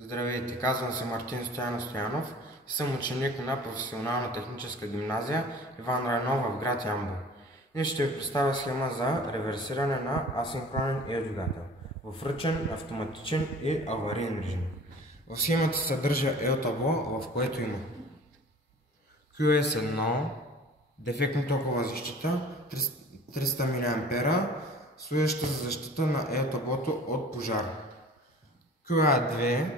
Здравейте, казвам се Мартин Стоянов и съм ученик на професионална техническа гимназия Иван Райнов в град Ямбол. Днес ще ви представя схема за реверсиране на асинхронен елдвигател в ръчен, автоматичен и авариен режим. В схемата се съдържа ел-табло, в което има QS1, дефектна токова защита 300 мА, служеща за защита на ел-таблото от пожар. QA2,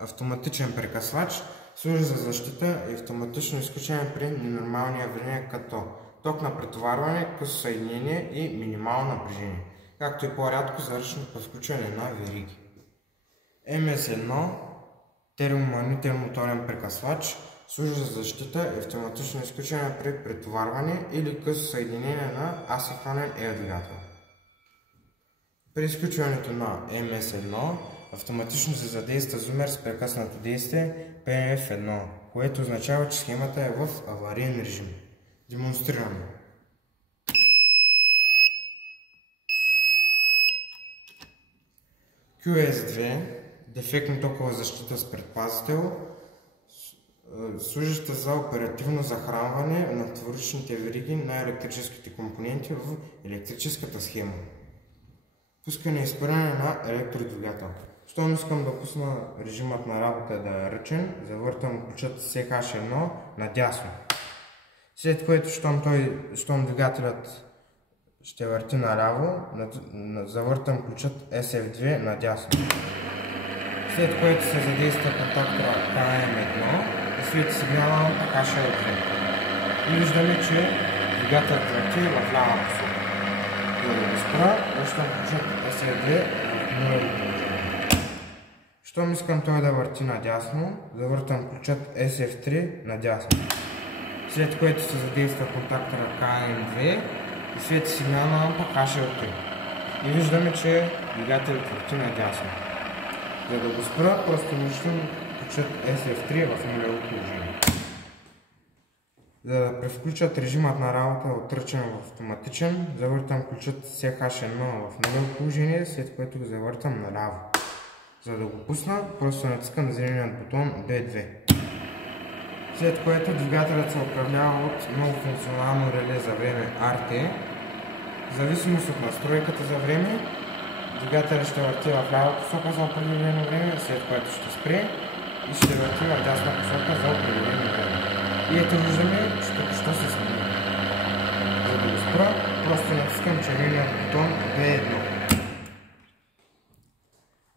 автоматичен прекъсвач, служи за защита и автоматично изключение при ненормални явления като ток на претоварване, късо съединение и минимално напрежение, както и по-рядко за ръчно прескочване на вериги. MS1, термомагнитен моторен прекъсвач, служи за защита и автоматично изключение при претоварване или късо съединение на асинхронен елдвигател. При изключването на MS1 автоматично се задейства зумер с прекъснато действие PF1, което означава, че схемата е в авариен режим. Демонстрираме. QS2, дефектна токова защита с предпазител, служеща за оперативно захранване на вторичните вериги на електрическите компоненти в електрическата схема. Пускане и спиране на електродвигател. Щом искам да пусна режимът на работа да е ръчен, завъртам ключът CH1 надясно. След което, щом двигателят ще върти наляво, завъртам ключът SF2 надясно. След което се задейства контактора KM1 и свети сигнала на HL2. И виждаме, че двигателят върти в лява посока. За да го спра, връщам ключът SF2 в нулево положение. Щом искам той да върти надясно, завъртам ключът SF3 надясно. След което се задейства контактора KM2 и свети сигнална лампа HL3. И виждаме, че двигателят върти надясно. За да го спра, просто връщам ключът SF3 в нулево положение. За да превключат режимът на работа от ръчен в автоматичен, завъртам ключът CH1 в нулево положение, след което го завъртам наляво. За да го пусна, просто натискам зеленият бутон B2. След което двигателят се управлява от многофункционално реле за време RT. В зависимост от настройката за време, двигателят ще върти в лява посока за определено време, след което ще спре и ще върти в дясна посока за определено време. И ето виждаме, че тук ще се смени. За да го спра, просто натискам червеният бутон B1.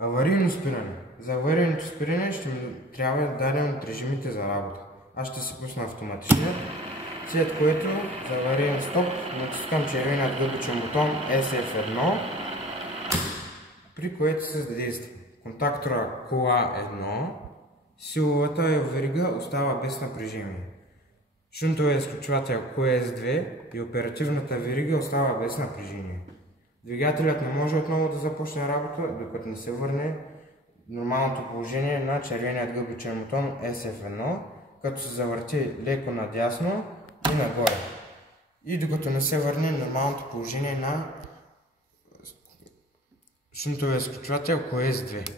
Аварийно спиране. За аварийното спиране ще ми трябва да дадем от режимите за работа. Аз ще се пусна автоматично, след което за авариен стоп натискам червеният гъбичен бутон SF1, при което се задейства контактора QA1, силовата верига остава без напрежение. Шунтовия изключвател QS2 и оперативната верига остава без напрежение. Двигателят не може отново да започне работа, докато не се върне нормалното положение на червеният гъбичен бутон SF1, като се завърти леко надясно и нагоре. И докато не се върне нормалното положение на шунтовия изключвател QS2.